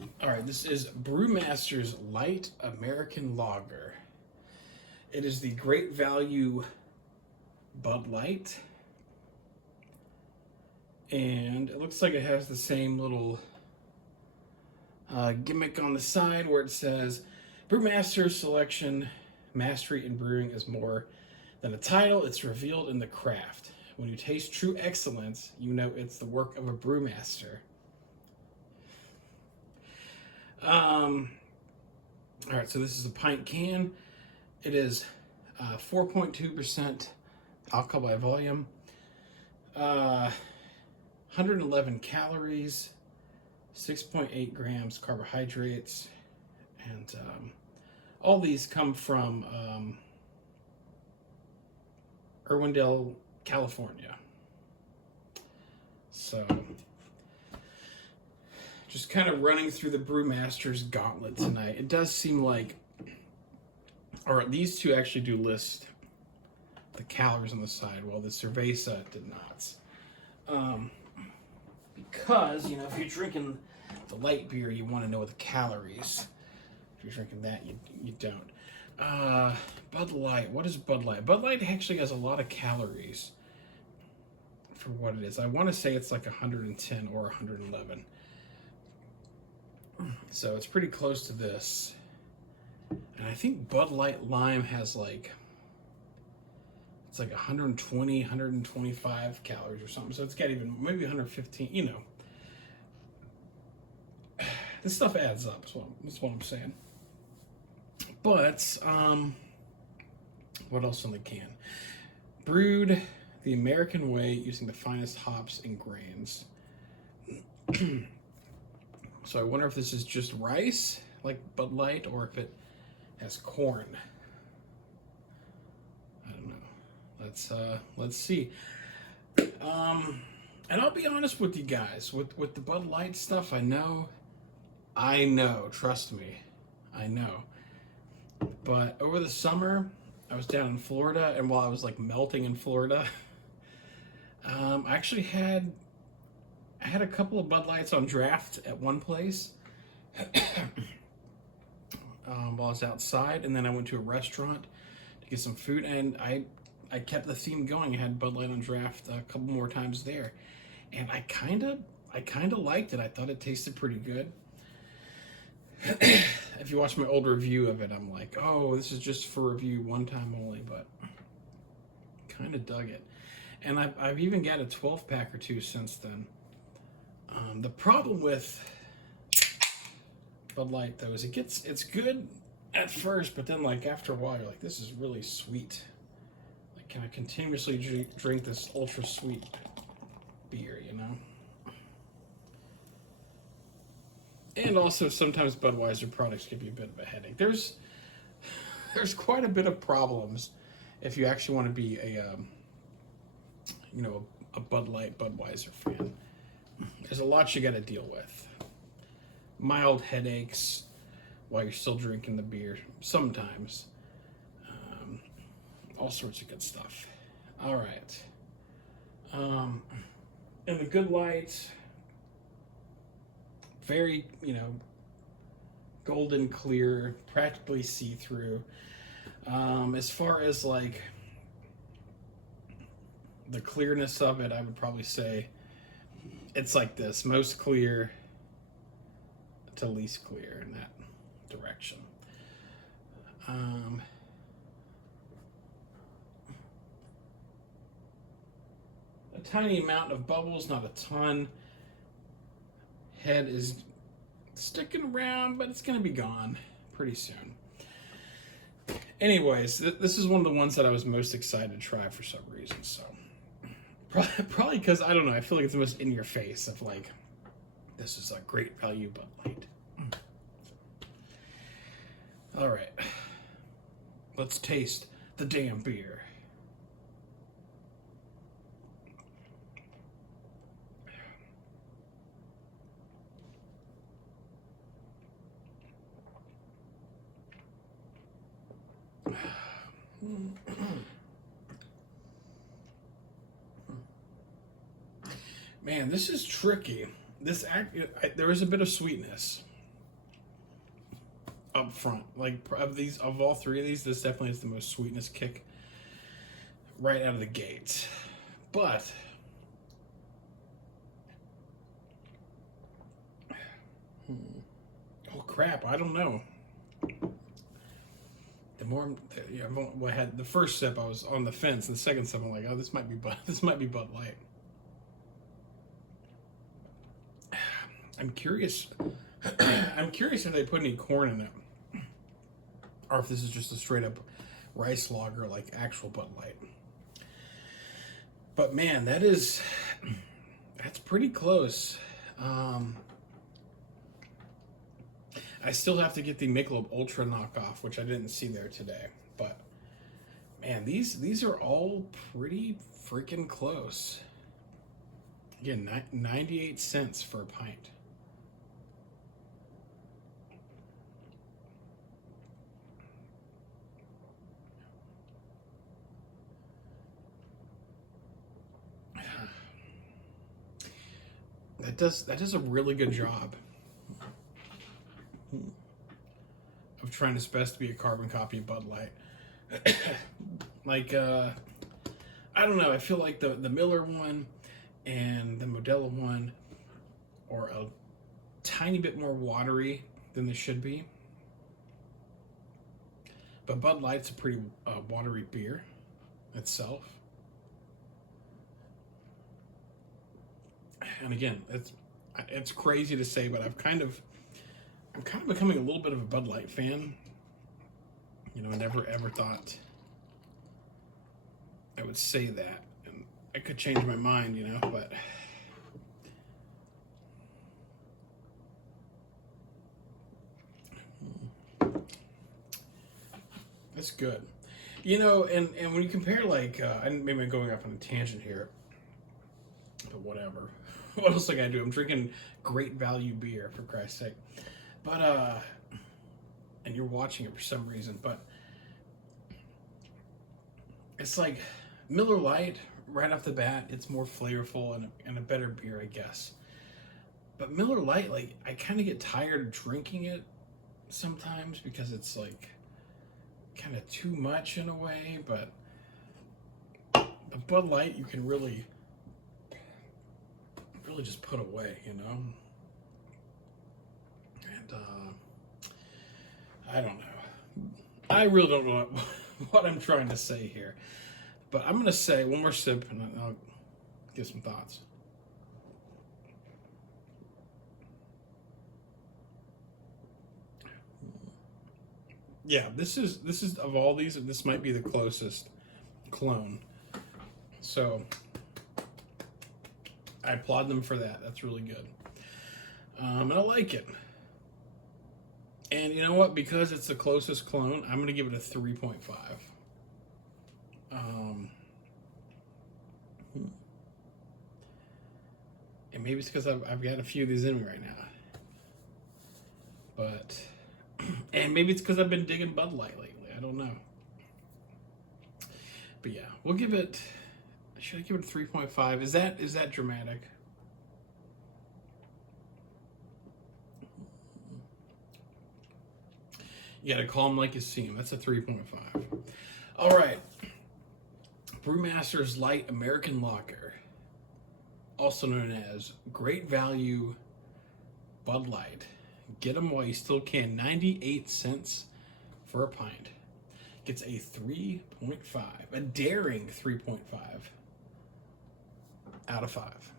All right, this is Brewmasters Light American Lager. It is the great value Bud Light. And it looks like it has the same little gimmick on the side where it says Brewmasters Selection Mastery in Brewing is more than a title, it's revealed in the craft. When you taste true excellence, you know it's the work of a brewmaster. All right, so this is a pint can. It is 4.2% alcohol by volume, 111 calories, 6.8 grams carbohydrates, and all these come from Irwindale, California. So just kind of running through the Brewmasters gauntlet tonight. It does seem like, or these two actually do list the calories on the side, while the Cerveza did not. Because, you know, if you're drinking the light beer, you want to know the calories. If you're drinking that, you don't. Bud Light. What is Bud Light? Bud Light actually has a lot of calories for what it is. I want to say it's like 110 or 111. So it's pretty close to this. And I think Bud Light Lime has like, it's like 120, 125 calories or something. So it's got even maybe 115, you know. This stuff adds up, that's what I'm saying. But, what else on the can? Brewed the American way using the finest hops and grains. So I wonder if this is just rice, like Bud Light, or if it has corn. I don't know. Let's see. And I'll be honest with you guys, with the Bud Light stuff, I know, trust me, I know. But over the summer, I was down in Florida, and while I was like melting in Florida, I actually had a couple of Bud Lights on draft at one place while I was outside, and then I went to a restaurant to get some food, and I kept the theme going. I had Bud Light on draft a couple more times there, and I kind of liked it. I thought it tasted pretty good. If you watch my old review of it, I'm like, oh, this is just for review one time only, but kind of dug it. And I've even got a 12-pack or two since then. The problem with Bud Light, though, is it's good at first, but then like after a while, you're like, this is really sweet. Like, can I continuously drink this ultra sweet beer, you know? And also, sometimes Budweiser products give you a bit of a headache. There's quite a bit of problems if you actually want to be a Bud Light Budweiser fan. There's a lot you got to deal with. Mild headaches while you're still drinking the beer, sometimes. All sorts of good stuff. All right. And the Good Light, very, golden clear, practically see-through. As far as like the clearness of it, I would probably say it's like this, most clear to least clear in that direction. A tiny amount of bubbles, not a ton. Head is sticking around, but it's going to be gone pretty soon. Anyways, this is one of the ones that I was most excited to try for some reason. So probably because, I don't know, I feel like it's the most in your face of like, this is a great value Bud Light. All right, let's taste the damn beer. Man, this is tricky. There is a bit of sweetness. up front. Like of all three of these, this definitely has the most sweetness kick right out of the gates. But oh crap, I don't know. The more I had the first sip, I was on the fence, and the second sip, I'm like, oh, this might be Bud Light. I'm curious. I'm curious if they put any corn in it, or if this is just a straight up rice lager like actual Bud Light. But man, that's pretty close. I still have to get the Michelob Ultra knockoff, which I didn't see there today. But man, these are all pretty freaking close. Again, 98 cents for a pint. That does a really good job of trying its best to be a carbon copy of Bud Light. Like, I don't know. I feel like the Miller one and the Modelo one are a tiny bit more watery than they should be. But Bud Light's a pretty watery beer itself. And again, it's crazy to say, but I'm kind of becoming a little bit of a Bud Light fan. You know, I never ever thought I would say that, and I could change my mind, you know, but it's good. You know, and when you compare, like, maybe I'm going off on a tangent here, but whatever. What else I gotta do? I'm drinking great value beer, for Christ's sake. But, and you're watching it for some reason, but it's like Miller Lite, right off the bat, it's more flavorful and a better beer, I guess. But Miller Lite, like, I kind of get tired of drinking it sometimes because it's, like, kind of too much in a way, but the Bud Light you can really just put away, you know? And, I don't know. I really don't know what I'm trying to say here. But I'm going to say one more sip and I'll give some thoughts. Yeah, this is of all these, this might be the closest clone. So I applaud them for that. That's really good. And I like it. And you know what? Because it's the closest clone, I'm going to give it a 3.5. And maybe it's because I've got a few of these in me right now. But, and maybe it's because I've been digging Bud Light lately. I don't know. But yeah, we'll give it, should I give it a 3.5? Is that dramatic? You gotta call them like you see them. That's a 3.5. All right. Brewmasters Light American Lager, also known as Great Value Bud Light. Get them while you still can. 98 cents for a pint. Gets a 3.5. A daring 3.5 out of 5.